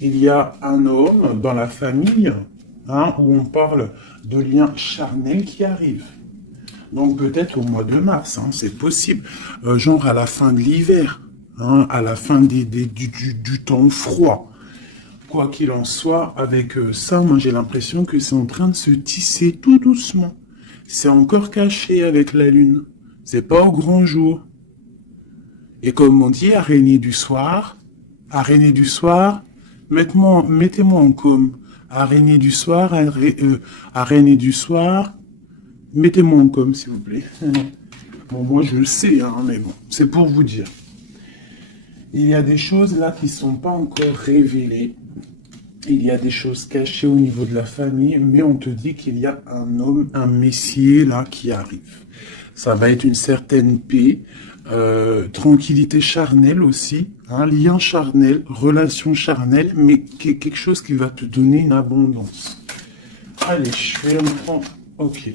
il y a un homme dans la famille, hein, où on parle de liens charnels qui arrivent. Donc peut-être au mois de mars, hein, c'est possible. Genre à la fin de l'hiver, hein, à la fin du temps froid. Quoi qu'il en soit, avec ça, moi j'ai l'impression que c'est en train de se tisser tout doucement. C'est encore caché avec la lune. C'est pas au grand jour. Et comme on dit, araignée du soir, mettez-moi en com. Araignée du soir, araignée du soir, mettez-moi en com, s'il vous plaît. Bon, moi je le sais, hein, mais bon, c'est pour vous dire. Il y a des choses là qui ne sont pas encore révélées. Il y a des choses cachées au niveau de la famille, mais on te dit qu'il y a un homme, un messier là qui arrive. Ça va être une certaine paix, tranquillité charnelle aussi, un lien charnel, relation charnelle, mais quelque chose qui va te donner une abondance. Allez, je vais me prendre... Ok.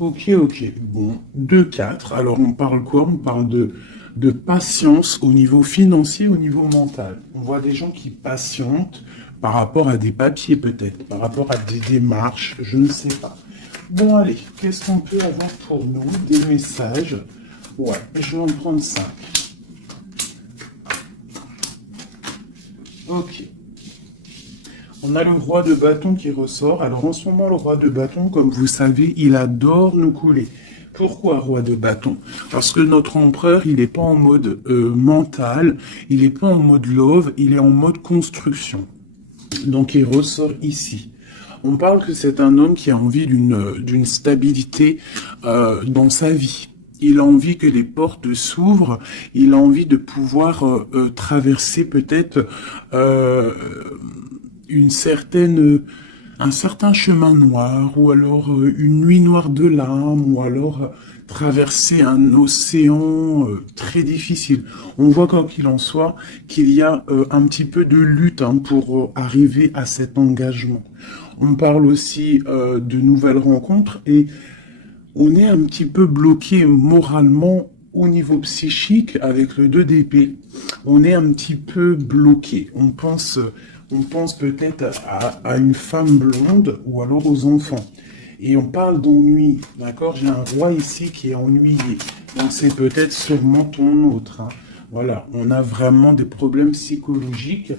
Ok. Bon, 2-4. Alors, on parle quoi? On parle de patience au niveau financier, au niveau mental. On voit des gens qui patientent par rapport à des papiers peut-être, par rapport à des démarches, je ne sais pas. Bon, allez, qu'est-ce qu'on peut avoir pour nous? Des messages. Ouais, je vais en prendre 5. Ok. On a le roi de bâton qui ressort. Alors en ce moment, le roi de bâton, comme vous savez, il adore nous couler. Pourquoi roi de bâton? Parce que notre empereur, il n'est pas en mode mental, il n'est pas en mode love, il est en mode construction. Donc il ressort ici. On parle que c'est un homme qui a envie d'une stabilité dans sa vie. Il a envie que les portes s'ouvrent, il a envie de pouvoir traverser peut-être un certain chemin noir, ou alors une nuit noire de larmes, ou alors traverser un océan très difficile. On voit quoi qu'il en soit qu'il y a un petit peu de lutte, hein, pour arriver à cet engagement. On parle aussi de nouvelles rencontres et on est un petit peu bloqué moralement au niveau psychique avec le 2 d'épée. On est un petit peu bloqué. On pense peut-être à une femme blonde ou alors aux enfants. Et on parle d'ennui, d'accord? J'ai un roi ici qui est ennuyé. Donc c'est peut-être sûrement ton autre, hein. Voilà, on a vraiment des problèmes psychologiques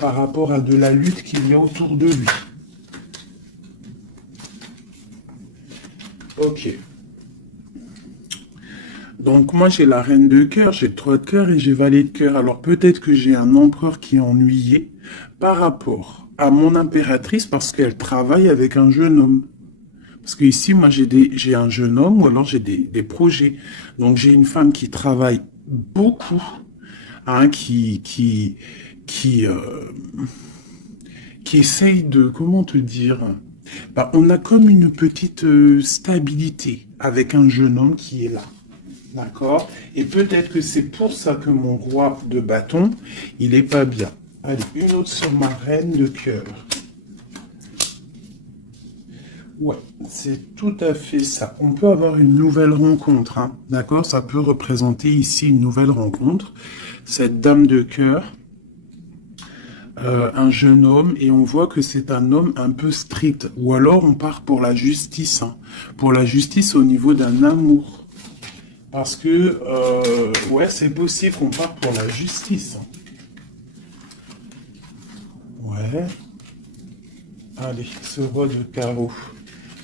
par rapport à de la lutte qu'il y a autour de lui. Ok. Donc moi j'ai la reine de cœur, j'ai le 3 de cœur et j'ai valet de cœur. Alors peut-être que j'ai un empereur qui est ennuyé par rapport à mon impératrice parce qu'elle travaille avec un jeune homme. Parce que ici moi j'ai un jeune homme ou alors j'ai des projets. Donc j'ai une femme qui travaille beaucoup, hein, qui essaye de, comment te dire, bah, on a comme une petite stabilité avec un jeune homme qui est là. D'accord? Et peut-être que c'est pour ça que mon roi de bâton, il est pas bien. Allez, une autre sur ma reine de cœur. Ouais, c'est tout à fait ça. On peut avoir une nouvelle rencontre, hein, d'accord? Ça peut représenter ici une nouvelle rencontre. Cette dame de cœur, un jeune homme, et on voit que c'est un homme un peu strict. Ou alors on part pour la justice, hein, pour la justice au niveau d'un amour. Parce que, ouais, c'est possible qu'on parte pour la justice. Ouais. Allez, ce roi de carreau.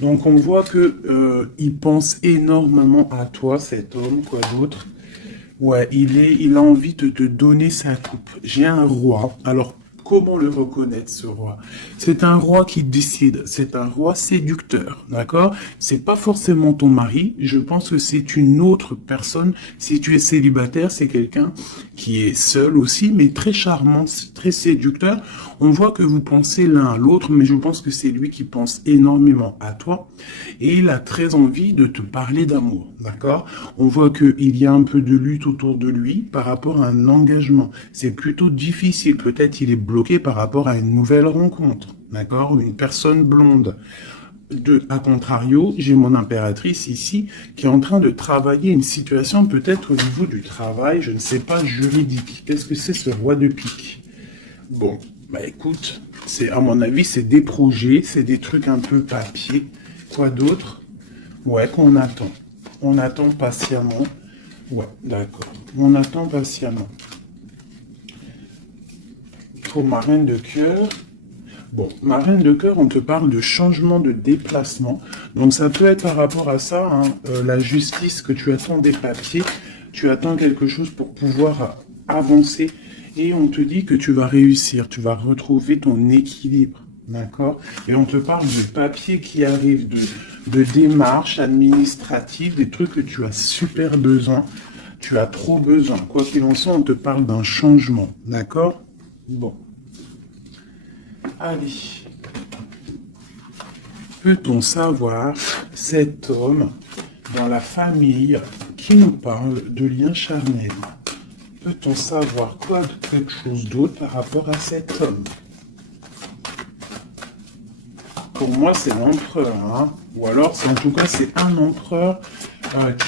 Donc on voit que il pense énormément à toi, cet homme, quoi d'autre. Ouais, il a envie de te donner sa coupe. J'ai un roi. Alors, comment le reconnaître, ce roi? C'est un roi qui décide. C'est un roi séducteur, d'accord? C'est pas forcément ton mari. Je pense que c'est une autre personne. Si tu es célibataire, c'est quelqu'un qui est seul aussi, mais très charmant, très séducteur. On voit que vous pensez l'un à l'autre, mais je pense que c'est lui qui pense énormément à toi. Et il a très envie de te parler d'amour, d'accord? On voit qu'il y a un peu de lutte autour de lui par rapport à un engagement. C'est plutôt difficile. Peut-être il est bloqué par rapport à une nouvelle rencontre, d'accord? Une personne blonde. À contrario, j'ai mon impératrice ici qui est en train de travailler une situation peut-être au niveau du travail, je ne sais pas, juridique. Qu'est-ce que c'est ce roi de pique? Bon, bah écoute, c'est à mon avis, c'est des projets, c'est des trucs un peu papier. Quoi d'autre? Ouais, qu'on attend. On attend patiemment. Ouais, d'accord. On attend patiemment. Pour ma reine de cœur, bon, ma reine de cœur, on te parle de changement de déplacement. Donc ça peut être par rapport à ça, hein, la justice, que tu attends des papiers, tu attends quelque chose pour pouvoir avancer. Et on te dit que tu vas réussir, tu vas retrouver ton équilibre. D'accord? Et on te parle de papiers qui arrivent, de démarches administratives, des trucs que tu as super besoin. Tu as trop besoin. Quoi qu'il en soit, on te parle d'un changement. D'accord? Bon. Allez. Peut-on savoir cet homme dans la famille qui nous parle de lien charnel? Peut-on savoir quoi de quelque chose d'autre par rapport à cet homme? Pour moi, c'est l'empereur, hein? Ou alors, en tout cas, c'est un empereur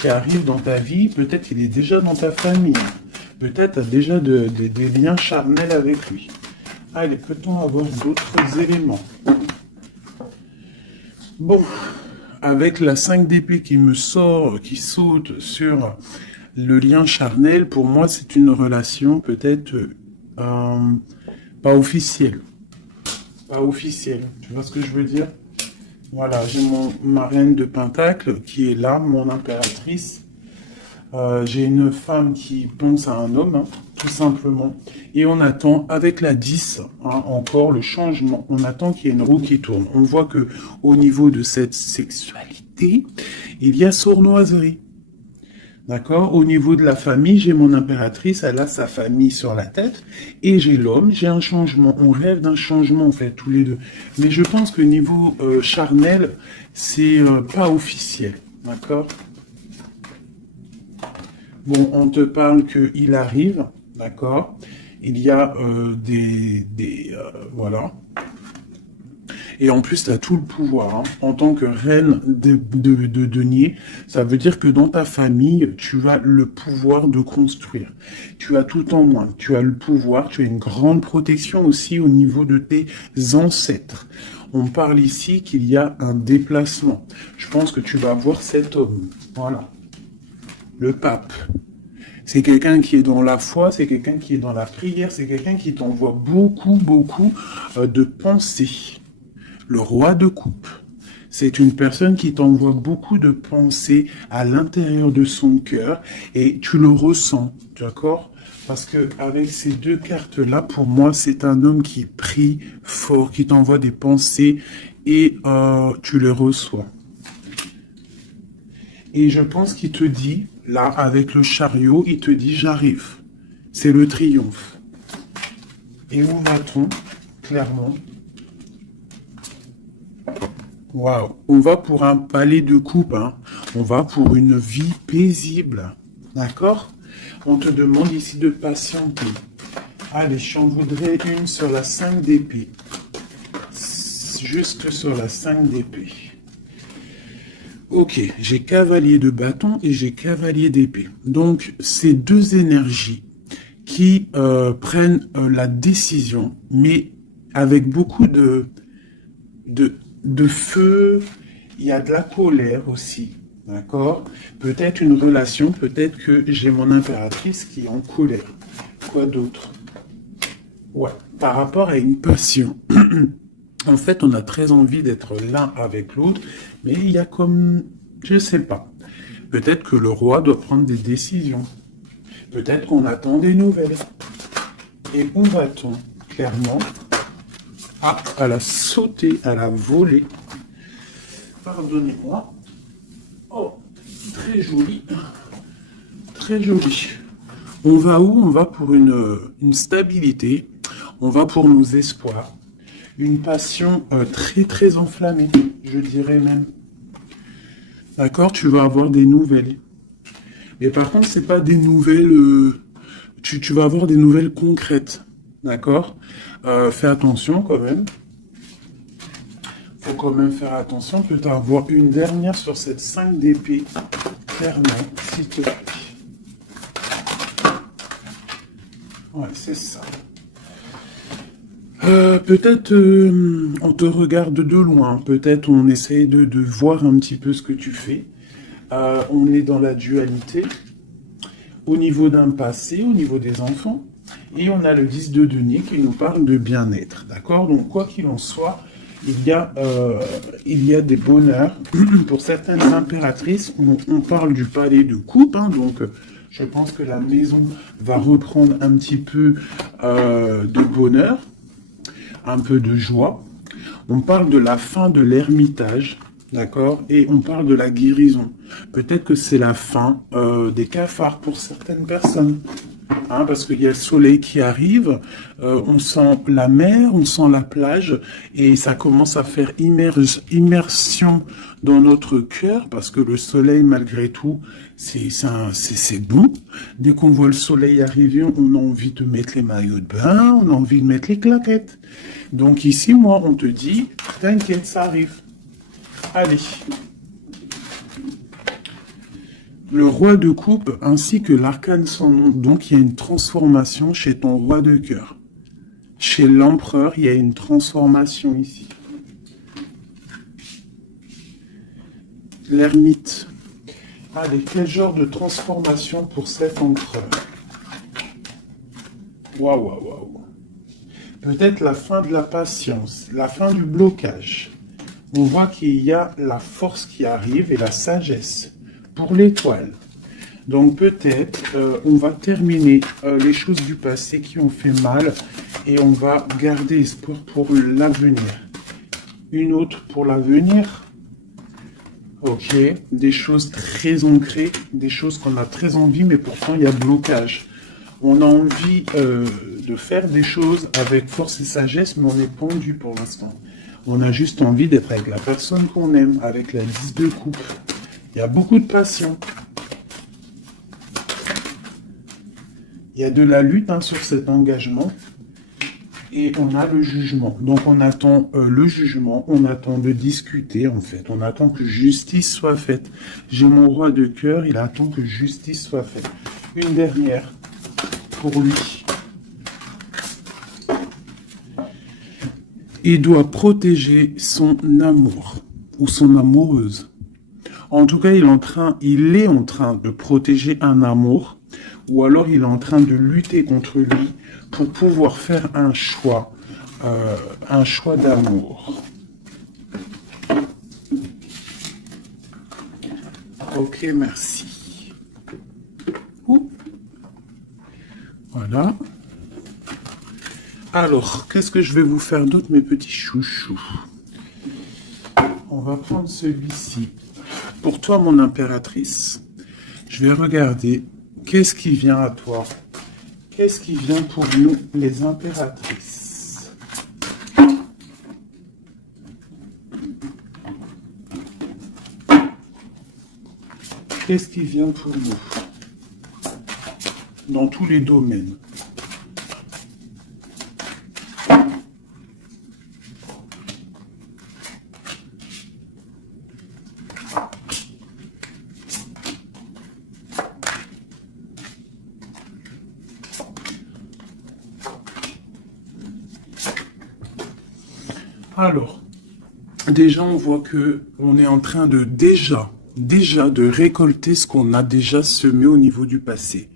qui arrive dans ta vie. Peut-être qu'il est déjà dans ta famille. Peut-être tu as déjà des liens charnels avec lui. Allez, peut-on avoir d'autres éléments? Bon, avec la 5 d'épée qui me sort, qui saute sur le lien charnel, pour moi, c'est une relation peut-être pas officielle. Pas officielle, tu vois ce que je veux dire? Voilà, j'ai ma reine de Pentacle qui est là, mon impératrice. J'ai une femme qui pense à un homme, hein, tout simplement. Et on attend, avec la 10, hein, encore le changement, on attend qu'il y ait une roue qui tourne. On voit que au niveau de cette sexualité, il y a sournoiserie. D'accord? Au niveau de la famille, j'ai mon impératrice, elle a sa famille sur la tête, et j'ai l'homme, j'ai un changement. On rêve d'un changement, en fait, tous les deux. Mais je pense que niveau charnel, c'est pas officiel. D'accord? Bon, on te parle qu'il arrive, d'accord? Il y a voilà. Et en plus, tu as tout le pouvoir. Hein. En tant que reine de denier, ça veut dire que dans ta famille, tu as le pouvoir de construire. Tu as tout en moins. Tu as le pouvoir, tu as une grande protection aussi au niveau de tes ancêtres. On parle ici qu'il y a un déplacement. Je pense que tu vas voir cet homme. Voilà. Le pape. C'est quelqu'un qui est dans la foi, c'est quelqu'un qui est dans la prière, c'est quelqu'un qui t'envoie beaucoup, beaucoup de pensées. Le roi de coupe, c'est une personne qui t'envoie beaucoup de pensées à l'intérieur de son cœur et tu le ressens, d'accord? Parce que avec ces deux cartes-là, pour moi, c'est un homme qui prie fort, qui t'envoie des pensées et tu les reçois. Et je pense qu'il te dit, là, avec le chariot, il te dit, j'arrive. C'est le triomphe. Et où va-t-on, clairement? Waouh, on va pour un palais de coupe, hein. On va pour une vie paisible. D'accord? On te demande ici de patienter. Allez, j'en voudrais une sur la 5 d'épée. Juste sur la 5 d'épée. Ok, j'ai cavalier de bâton et j'ai cavalier d'épée. Donc, c'est deux énergies qui prennent la décision, mais avec beaucoup de feu, il y a de la colère aussi, d'accord? Peut-être une relation, peut-être que j'ai mon impératrice qui est en colère. Quoi d'autre? Ouais, par rapport à une passion. En fait, on a très envie d'être l'un avec l'autre, mais il y a comme, je sais pas. Peut-être que le roi doit prendre des décisions. Peut-être qu'on attend des nouvelles. Et où va-t-on? Clairement. Ah, elle a sauté, elle a volé. Pardonnez-moi. Oh, très joli. Très joli. On va où? On va pour une stabilité. On va pour nos espoirs. Une passion très très enflammée, je dirais même. D'accord? Tu vas avoir des nouvelles. Mais par contre, c'est pas des nouvelles... tu vas avoir des nouvelles concrètes. D'accord? Fais attention quand même. Faut quand même faire attention. Tu vas avoir une dernière sur cette 5 d'épée. Clairement, s'il te plaît. Ouais, c'est ça. Peut-être on te regarde de loin, peut-être on essaye de voir un petit peu ce que tu fais. On est dans la dualité au niveau d'un passé, au niveau des enfants. Et on a le 10 de denier qui nous parle de bien-être. D'accord? Donc, quoi qu'il en soit, il y a des bonheurs. Pour certaines impératrices, on parle du palais de coupe. Hein, donc, je pense que la maison va reprendre un petit peu de bonheur, un peu de joie. On parle de la fin de l'ermitage. D'accord? Et on parle de la guérison. Peut-être que c'est la fin des cafards pour certaines personnes. Hein, parce qu'il y a le soleil qui arrive, on sent la mer, on sent la plage, et ça commence à faire immersion dans notre cœur, parce que le soleil, malgré tout, c'est bon. Dès qu'on voit le soleil arriver, on a envie de mettre les maillots de bain, on a envie de mettre les claquettes. Donc ici, moi, on te dit, t'inquiète, ça arrive. Allez. Le roi de coupe ainsi que l'arcane sans nom. Donc il y a une transformation chez ton roi de cœur. Chez l'empereur, il y a une transformation ici. L'ermite. Allez, quel genre de transformation pour cet empereur? Waouh, waouh, waouh. Peut-être la fin de la patience, la fin du blocage. On voit qu'il y a la force qui arrive et la sagesse pour l'étoile. Donc peut-être on va terminer les choses du passé qui ont fait mal et on va garder espoir pour l'avenir. Une autre pour l'avenir. Ok, des choses très ancrées, des choses qu'on a très envie, mais pourtant il y a blocage. On a envie de faire des choses avec force et sagesse, mais on est pendu pour l'instant. On a juste envie d'être avec la personne qu'on aime, avec la 10 de coupe. Il y a beaucoup de passion. Il y a de la lutte sur cet engagement. Et on a le jugement. Donc on attend le jugement, on attend de discuter en fait. On attend que justice soit faite. J'ai mon roi de cœur, il attend que justice soit faite. Une dernière pour lui. Il doit protéger son amour ou son amoureuse. En tout cas, il est en train de protéger un amour, ou alors il est en train de lutter contre lui pour pouvoir faire un choix d'amour. Ok, merci. Ouh. Voilà. Alors, qu'est-ce que je vais vous faire d'autre, mes petits chouchous? On va prendre celui-ci. Pour toi, mon impératrice, je vais regarder qu'est-ce qui vient à toi. Qu'est-ce qui vient pour nous, les impératrices? Qu'est-ce qui vient pour nous? Dans tous les domaines. Alors, déjà, on voit que on est en train de déjà de récolter ce qu'on a déjà semé au niveau du passé.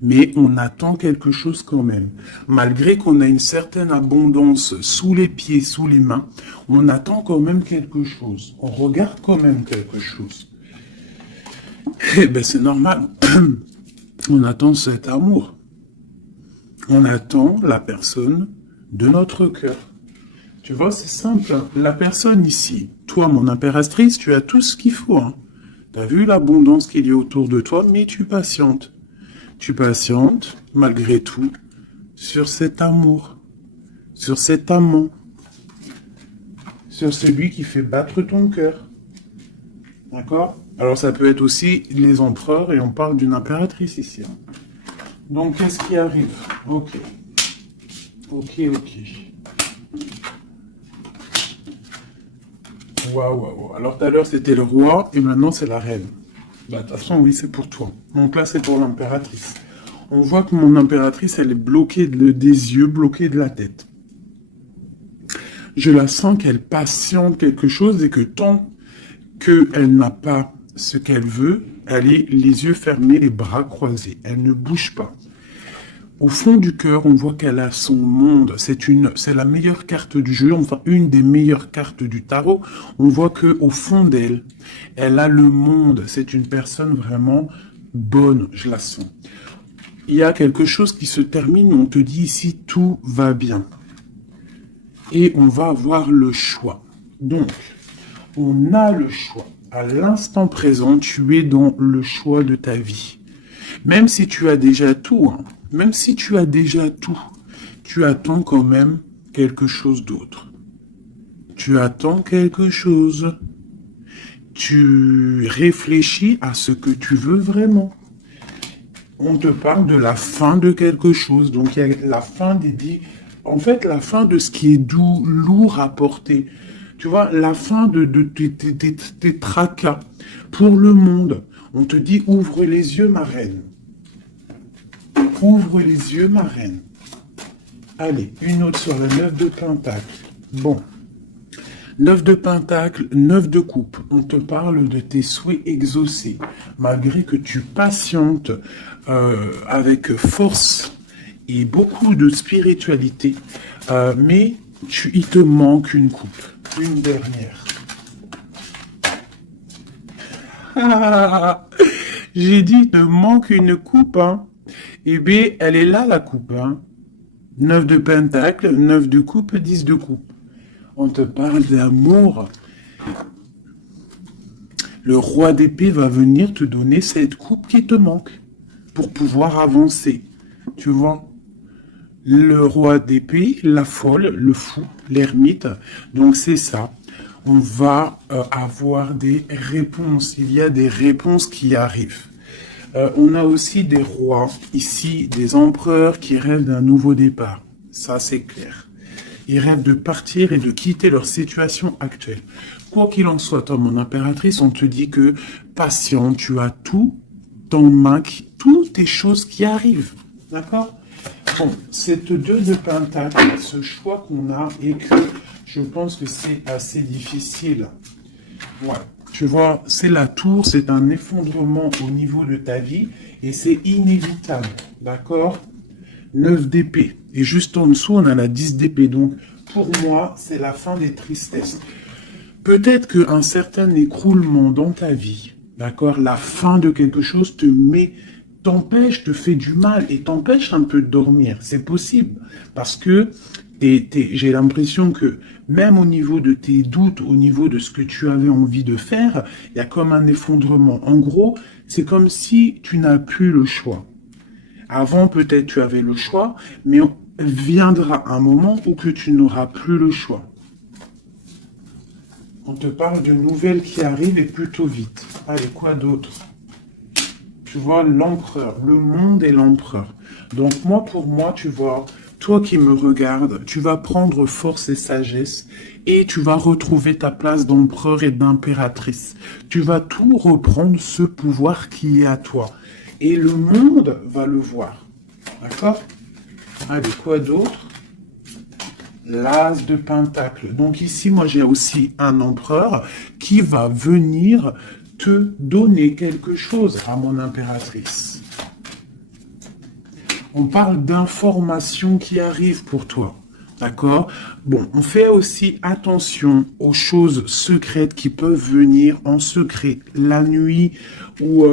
Mais on attend quelque chose quand même. Malgré qu'on a une certaine abondance sous les pieds, sous les mains, on attend quand même quelque chose. On regarde quand même quelque chose. Eh ben, c'est normal. On attend cet amour. On attend la personne de notre cœur. Tu vois, c'est simple. La personne ici, toi, mon impératrice, tu as tout ce qu'il faut. Hein. Tu as vu l'abondance qu'il y a autour de toi, mais tu patientes. Tu patientes, malgré tout, sur cet amour, sur cet amant, sur celui qui fait battre ton cœur. D'accord? Alors, ça peut être aussi les empereurs, et on parle d'une impératrice ici. Hein. Donc, qu'est-ce qui arrive? Ok. Ok. Waouh. Alors tout à l'heure c'était le roi et maintenant c'est la reine. Bah de toute façon oui c'est pour toi. Donc là c'est pour l'impératrice. On voit que mon impératrice elle est bloquée des yeux, bloquée de la tête. Je la sens qu'elle patiente quelque chose et que tant qu'elle n'a pas ce qu'elle veut, elle est les yeux fermés, les bras croisés. Elle ne bouge pas. Au fond du cœur, on voit qu'elle a son monde. C'est la meilleure carte du jeu, enfin une des meilleures cartes du tarot. On voit que au fond d'elle, elle a le monde. C'est une personne vraiment bonne, je la sens. Il y a quelque chose qui se termine, on te dit ici tout va bien. Et on va avoir le choix. Donc, on a le choix. À l'instant présent, tu es dans le choix de ta vie. Même si tu as déjà tout, hein, même si tu as déjà tout, tu attends quand même quelque chose d'autre. Tu attends quelque chose. Tu réfléchis à ce que tu veux vraiment. On te parle de la fin de quelque chose. Donc, il y a la fin en fait, la fin de ce qui est doux, lourd à porter. Tu vois, la fin de tes tracas pour le monde. On te dit, ouvre les yeux, ma reine. Ouvre les yeux, ma reine. Allez, une autre sur le 9 de Pentacle. Bon. 9 de Pentacle, 9 de coupe. On te parle de tes souhaits exaucés. Malgré que tu patientes avec force et beaucoup de spiritualité, mais il te manque une coupe. Une dernière. J'ai dit, il te manque une coupe, hein. Eh bien, elle est là, la coupe, hein. 9 de Pentacle, 9 de coupe, 10 de coupe. On te parle d'amour. Le roi d'épée va venir te donner cette coupe qui te manque pour pouvoir avancer. Tu vois? Le roi d'épée, la folle, le fou, l'ermite. Donc c'est ça. On va avoir des réponses. Il y a des réponses qui arrivent. On a aussi des rois, ici, des empereurs qui rêvent d'un nouveau départ. Ça, c'est clair. Ils rêvent de partir et de quitter leur situation actuelle. Quoi qu'il en soit, toi, mon impératrice, on te dit que, patient, tu as tout en main, toutes tes choses qui arrivent. D'accord? Bon, cette 2 de Pentacle, ce choix qu'on a et que je pense que c'est assez difficile. Ouais. Tu vois, c'est la tour, c'est un effondrement au niveau de ta vie et c'est inévitable. D'accord? 9 d'épée. Et juste en dessous, on a la 10 d'épée. Donc, pour moi, c'est la fin des tristesses. Peut-être qu'un certain écroulement dans ta vie, d'accord, la fin de quelque chose t'empêche, te fait du mal et t'empêche un peu de dormir. C'est possible. Parce que j'ai l'impression que même au niveau de tes doutes, au niveau de ce que tu avais envie de faire, il y a comme un effondrement. En gros, c'est comme si tu n'as plus le choix. Avant, peut-être tu avais le choix, mais viendra un moment où que tu n'auras plus le choix. On te parle de nouvelles qui arrivent et plutôt vite. Allez, quoi d'autre? Tu vois, l'empereur, le monde et l'empereur. Donc pour moi, tu vois, toi qui me regardes, tu vas prendre force et sagesse et tu vas retrouver ta place d'empereur et d'impératrice. Tu vas tout reprendre ce pouvoir qui est à toi. Et le monde va le voir. D'accord? Allez, quoi d'autre? L'as de Pentacle. Donc ici, moi, j'ai aussi un empereur qui va venir te donner quelque chose à mon impératrice. On parle d'informations qui arrivent pour toi. D'accord? Bon, on fait aussi attention aux choses secrètes qui peuvent venir en secret la nuit ou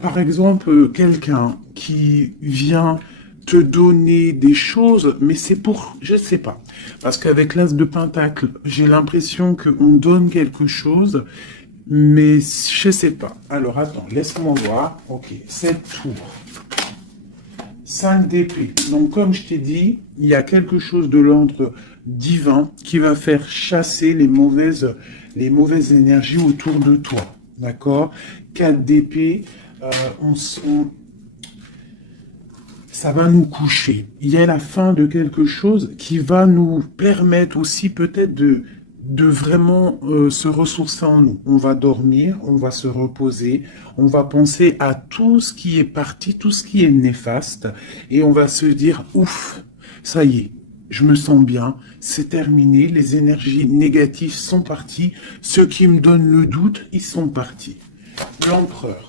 par exemple, quelqu'un qui vient te donner des choses, mais c'est pour, je sais pas. Parce qu'avec l'as de Pentacle, j'ai l'impression qu'on donne quelque chose, mais je sais pas. Alors attends, laisse-moi voir. Ok, cette tour. 5 d'épée. Donc comme je t'ai dit, il y a quelque chose de l'ordre divin qui va faire chasser les mauvaises énergies autour de toi. D'accord? 4 d'épée. Ça va nous coucher. Il y a la fin de quelque chose qui va nous permettre aussi peut-être de vraiment se ressourcer en nous. On va dormir, on va se reposer, on va penser à tout ce qui est parti, tout ce qui est néfaste, et on va se dire, ouf, ça y est, je me sens bien, c'est terminé, les énergies négatives sont parties, ceux qui me donnent le doute, ils sont partis. L'empereur.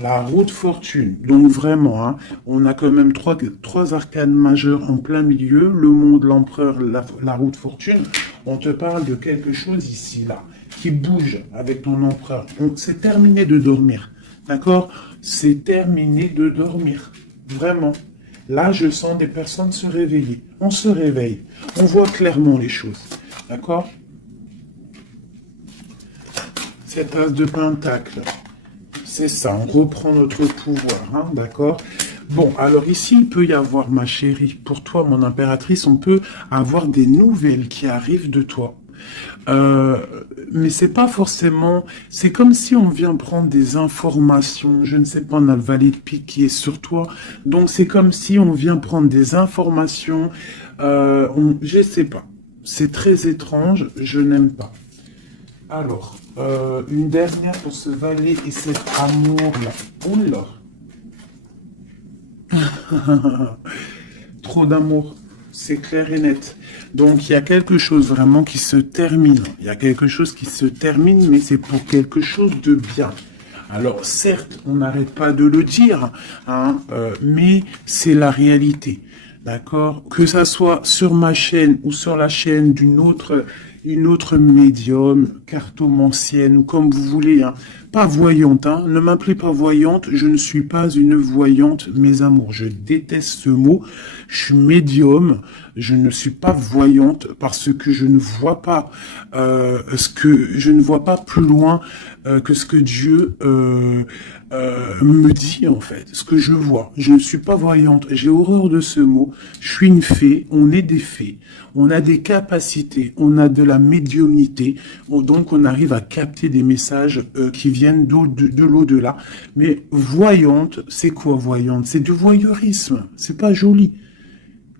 La roue de fortune. Donc vraiment, hein, on a quand même trois arcanes majeures en plein milieu. Le monde, l'empereur, la roue de fortune. On te parle de quelque chose ici, là, qui bouge avec ton empereur. C'est terminé de dormir. D'accord? C'est terminé de dormir. Vraiment. Là, je sens des personnes se réveiller. On se réveille. On voit clairement les choses. D'accord? Cette as de pentacle. C'est ça, on reprend notre pouvoir, hein, d'accord? Bon, alors ici, il peut y avoir, ma chérie, pour toi, mon impératrice, on peut avoir des nouvelles qui arrivent de toi. Mais c'est pas forcément... C'est comme si on vient prendre des informations. Je ne sais pas, on a le valet de pique qui est sur toi. Donc, c'est comme si on vient prendre des informations. Je sais pas. C'est très étrange. Je n'aime pas. Alors, une dernière pour ce valet et cet amour-là. Oula. Trop d'amour. C'est clair et net. Donc, il y a quelque chose vraiment qui se termine. Il y a quelque chose qui se termine, mais c'est pour quelque chose de bien. Alors, certes, on n'arrête pas de le dire, hein, mais c'est la réalité. D'accord? Que ça soit sur ma chaîne ou sur la chaîne une autre médium, cartomancienne, ou comme vous voulez, hein. Pas voyante, hein. Ne m'appelez pas voyante, je ne suis pas une voyante, mes amours. Je déteste ce mot. Je suis médium, je ne suis pas voyante parce que je ne vois pas je ne vois pas plus loin que ce que Dieu me dit en fait, ce que je vois. Je ne suis pas voyante, j'ai horreur de ce mot. Je suis une fée, on est des fées, on a des capacités, on a de la médiumnité, donc on arrive à capter des messages qui viennent de l'au-delà. Mais voyante, c'est quoi voyante? C'est du voyeurisme, c'est pas joli.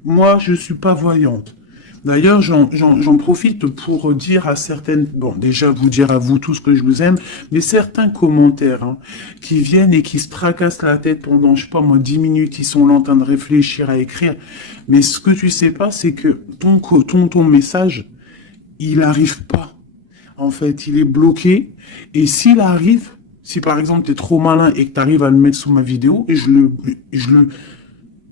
Moi, je suis pas voyante. D'ailleurs, j'en profite pour dire à certaines, bon, déjà vous dire à vous tous que je vous aime, mais certains commentaires hein, qui viennent et qui se tracassent la tête pendant, je sais pas moi, 10 minutes, ils sont là en train de réfléchir à écrire. Mais ce que tu sais pas, c'est que ton message, il arrive pas. En fait, il est bloqué. Et s'il arrive, si par exemple tu es trop malin et que tu arrives à le mettre sous ma vidéo, et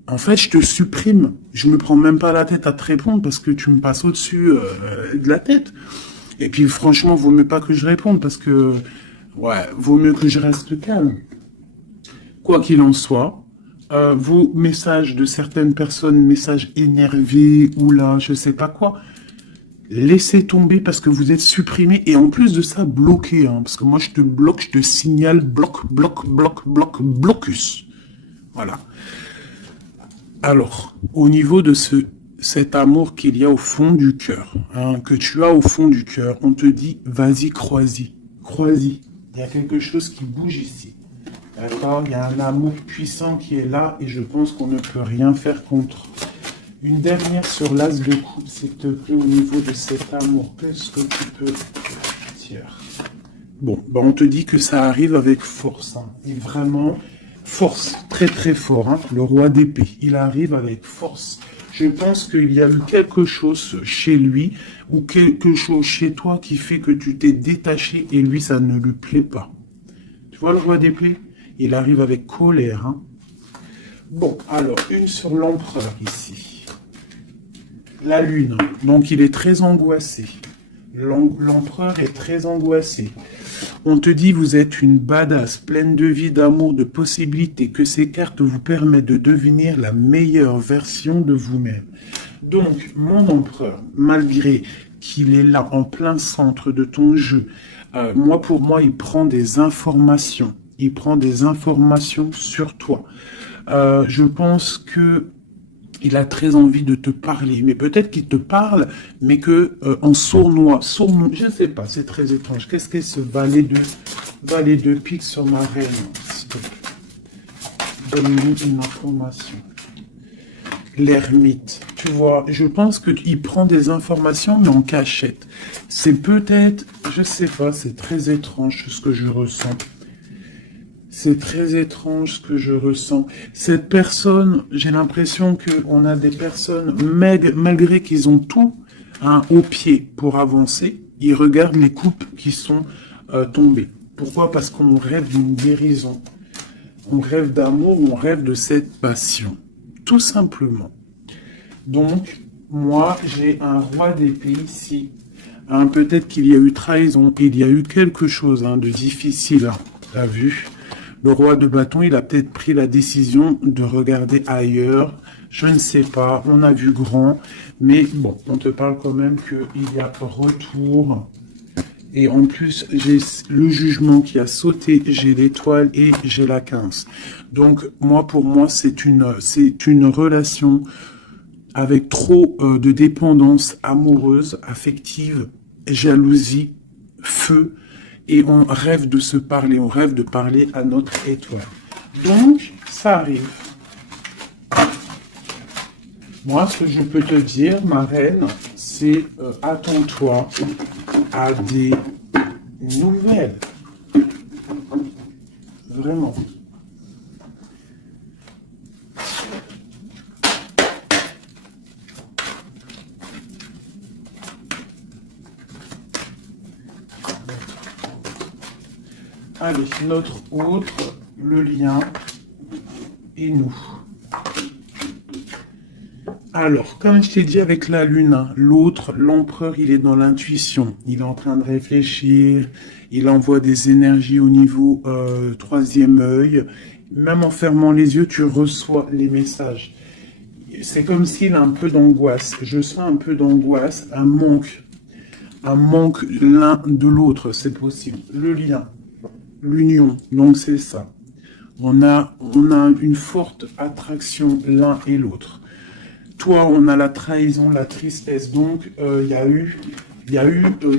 en fait, je te supprime. Je me prends même pas la tête à te répondre parce que tu me passes au-dessus de la tête. Et puis, franchement, vaut mieux pas que je réponde parce que, ouais, vaut mieux que je reste calme. Quoi qu'il en soit, vos messages de certaines personnes, messages énervés ou là, je sais pas quoi, laissez tomber parce que vous êtes supprimé et en plus de ça, bloqué. Hein, parce que moi, je te bloque, je te signale blocus. Voilà. Alors, au niveau de cet amour qu'il y a au fond du cœur, hein, que tu as au fond du cœur, on te dit, vas-y, crois-y. Crois-y. Il y a quelque chose qui bouge ici. D'accord? Il y a un amour puissant qui est là et je pense qu'on ne peut rien faire contre. Une dernière sur l'as de coupe, s'il te plaît, au niveau de cet amour. Qu'est-ce que tu peux dire? Bon, ben on te dit que ça arrive avec force. Hein, et vraiment... force, très très fort, hein, le roi d'épée, il arrive avec force. Je pense qu'il y a eu quelque chose chez lui ou quelque chose chez toi qui fait que tu t'es détaché et lui ça ne lui plaît pas. Tu vois le roi d'épée? Il arrive avec colère. Hein. Bon, alors une sur l'empereur ici. La lune, donc il est très angoissé. L'empereur est très angoissé. On te dit vous êtes une badass, pleine de vie, d'amour, de possibilités, que ces cartes vous permettent de devenir la meilleure version de vous-même. Donc, mon empereur, malgré qu'il est là en plein centre de ton jeu, pour moi, il prend des informations. Il prend des informations sur toi. Je pense que il a très envie de te parler, mais peut-être qu'il te parle, mais que en sournois, je ne sais pas, c'est très étrange. Qu'est-ce qu'est ce valet de pique sur ma reine? Donne-nous une information. L'ermite, tu vois, je pense qu'il prend des informations, mais en cachette. C'est peut-être, je sais pas, c'est très étrange ce que je ressens. C'est très étrange ce que je ressens. Cette personne, j'ai l'impression qu'on a des personnes, malgré qu'ils ont tout hein, au pied pour avancer, ils regardent les coupes qui sont tombées. Pourquoi? Parce qu'on rêve d'une guérison. On rêve d'amour, on rêve de cette passion. Tout simplement. Donc, moi, j'ai un roi d'épée ici. Hein, peut-être qu'il y a eu trahison, il y a eu quelque chose hein, de difficile. Hein, t'as vu? Le roi de bâton, il a peut-être pris la décision de regarder ailleurs. Je ne sais pas, on a vu grand. Mais bon, on te parle quand même qu'il y a retour. Et en plus, j'ai le jugement qui a sauté, j'ai l'étoile et j'ai la 15. Donc, moi, pour moi, c'est une relation avec trop de dépendance amoureuse, affective, jalousie, feu. Et on rêve de se parler, on rêve de parler à notre étoile. Donc, ça arrive. Moi, ce que je peux te dire, ma reine, c'est attends-toi à des nouvelles. Vraiment. Allez, notre autre, le lien et nous. Alors, comme je t'ai dit avec la lune, hein, l'autre, l'empereur, il est dans l'intuition. Il est en train de réfléchir, il envoie des énergies au niveau troisième œil. Même en fermant les yeux, tu reçois les messages. C'est comme s'il a un peu d'angoisse. Je sens un peu d'angoisse, un manque l'un de l'autre, c'est possible. Le lien, l'union, donc c'est ça. On a une forte attraction l'un et l'autre. Toi, on a la trahison, la tristesse. Donc, il y a eu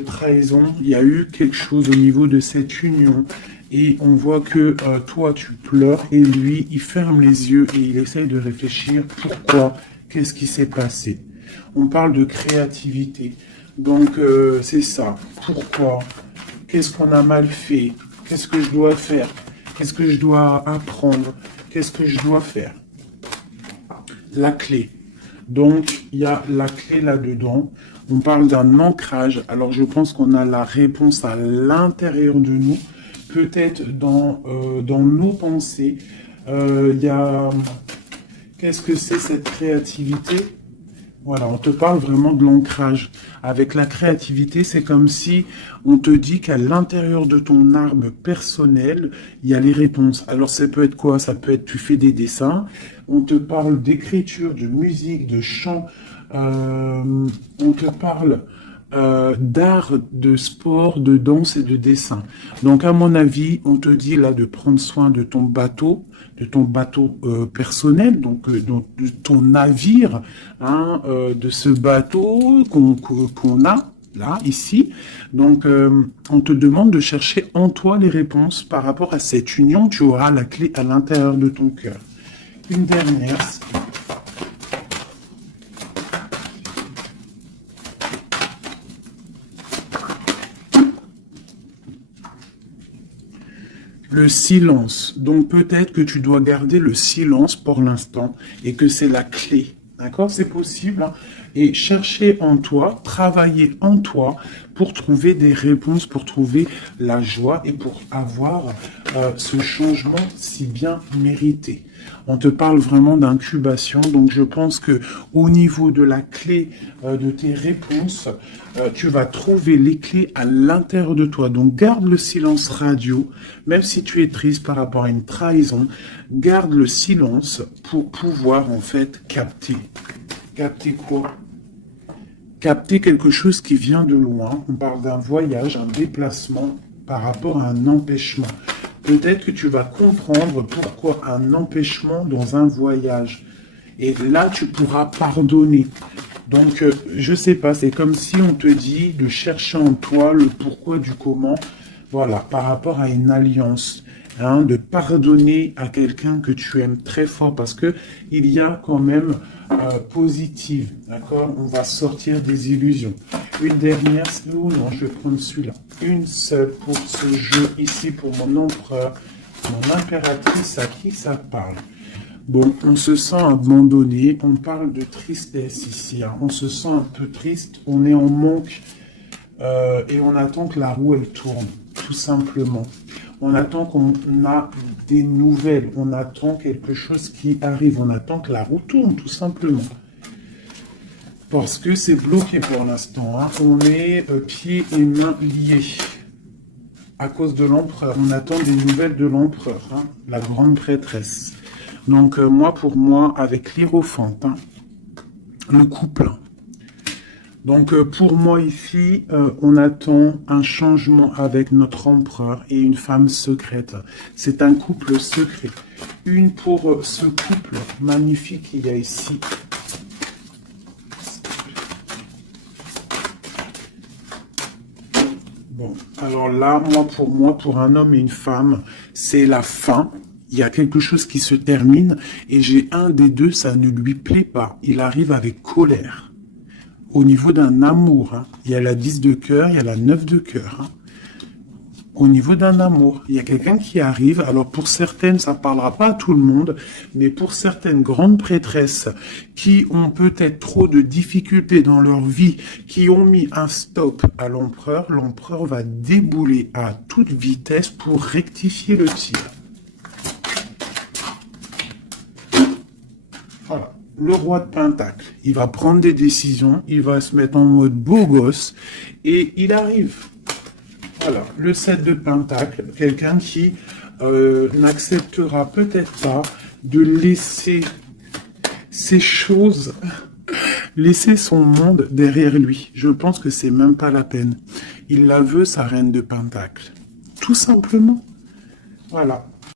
trahison, il y a eu quelque chose au niveau de cette union. Et on voit que toi, tu pleures et lui, il ferme les yeux et il essaye de réfléchir. Pourquoi? Qu'est-ce qui s'est passé? On parle de créativité. Donc, c'est ça. Pourquoi? Qu'est-ce qu'on a mal fait? Qu'est-ce que je dois faire? Qu'est-ce que je dois apprendre? Qu'est-ce que je dois faire? La clé. Donc, il y a la clé là-dedans. On parle d'un ancrage. Alors, je pense qu'on a la réponse à l'intérieur de nous. Peut-être dans nos pensées. Il y a... Qu'est-ce que c'est cette créativité? Voilà, on te parle vraiment de l'ancrage. Avec la créativité, c'est comme si on te dit qu'à l'intérieur de ton arbre personnel, il y a les réponses. Alors, ça peut être quoi? Ça peut être, tu fais des dessins, on te parle d'écriture, de musique, de chant, on te parle d'art, de sport, de danse et de dessin. Donc, à mon avis, on te dit là de prendre soin de ton bateau personnel, donc de ton navire, hein, de ce bateau qu'on a là, ici. Donc, on te demande de chercher en toi les réponses par rapport à cette union. Tu auras la clé à l'intérieur de ton cœur. Une dernière. Le silence. Donc peut-être que tu dois garder le silence pour l'instant et que c'est la clé. D'accord? C'est possible. Hein? Et chercher en toi, travailler en toi pour trouver des réponses, pour trouver la joie et pour avoir ce changement si bien mérité. On te parle vraiment d'incubation, donc je pense que au niveau de la clé de tes réponses, tu vas trouver les clés à l'intérieur de toi. Donc garde le silence radio, même si tu es triste par rapport à une trahison, garde le silence pour pouvoir en fait capter. Capter quoi? Capter quelque chose qui vient de loin. On parle d'un voyage, un déplacement par rapport à un empêchement. Peut-être que tu vas comprendre pourquoi un empêchement dans un voyage. Et là, tu pourras pardonner. Donc, je sais pas, c'est comme si on te dit de chercher en toi le pourquoi du comment. Voilà, par rapport à une alliance. Hein, de pardonner à quelqu'un que tu aimes très fort parce que il y a quand même positive, d'accord? On va sortir des illusions. Une dernière, non, je vais prendre celui-là. Une seule pour ce jeu ici, pour mon empereur. Mon impératrice, à qui ça parle? Bon, on se sent abandonné, on parle de tristesse ici, hein. On se sent un peu triste, on est en manque et on attend que la roue elle tourne, tout simplement. On attend qu'on a des nouvelles, on attend quelque chose qui arrive, on attend que la roue tourne, tout simplement. Parce que c'est bloqué pour l'instant, hein. On est pieds et mains liés. À cause de l'empereur, on attend des nouvelles de l'empereur, hein, la grande prêtresse. Donc moi, pour moi, avec l'Hiérophante, hein, le couple. Donc pour moi ici, on attend un changement avec notre empereur et une femme secrète. C'est un couple secret. Une pour ce couple magnifique qu'il y a ici. Bon, alors là, moi, pour un homme et une femme, c'est la fin. Il y a quelque chose qui se termine et j'ai un des deux, ça ne lui plaît pas. Il arrive avec colère. Au niveau d'un amour, hein, il y a la 10 de cœur, il y a la 9 de cœur. Hein. Au niveau d'un amour, il y a quelqu'un qui arrive. Alors pour certaines, ça ne parlera pas à tout le monde, mais pour certaines grandes prêtresses qui ont peut-être trop de difficultés dans leur vie, qui ont mis un stop à l'empereur, l'empereur va débouler à toute vitesse pour rectifier le tir. Voilà. Le roi de Pentacle, il va prendre des décisions, il va se mettre en mode beau gosse et il arrive. Voilà, le 7 de Pentacle, quelqu'un qui n'acceptera peut-être pas de laisser ces choses, laisser son monde derrière lui. Je pense que c'est même pas la peine. Il la veut, sa reine de Pentacle. Tout simplement. Voilà.